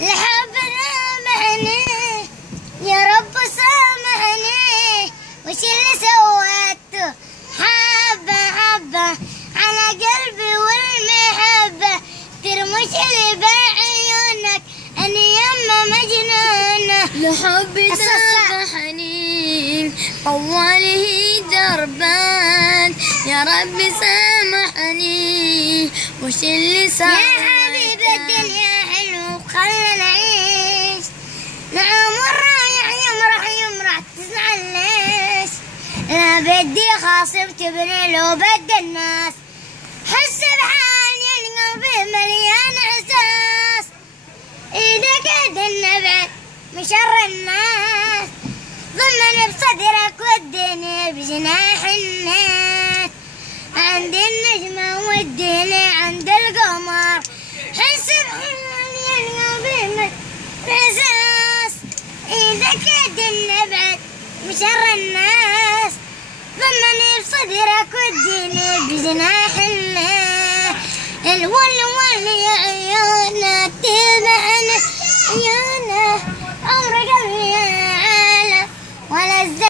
الحب سامحني يا رب سامحني، وش اللي سويته حبة حبة على قلبي والمحبة، ترمش اللي بعيونك أني يما مجنونة. الحب سامحني أوله دربان، يا رب سامحني وش اللي سويته. يا حبيب الدنيا حلو خلنا نعيش، نعم والرايح يمرح تزعل ليش؟ أنا بدي خاصم تبني لو بد الناس، حس بحالي القلب مليان إحساس، إيدك النبعد من شر الناس، ضمني بصدرك وديني بجناح الناس، عند النجمة وديني عند القمر، حس بحالي القلب إحساس، إيدك النبعد من شر الناس، ضمني بصدرك وديني بجناح الناس، الول يا عيونك تبعد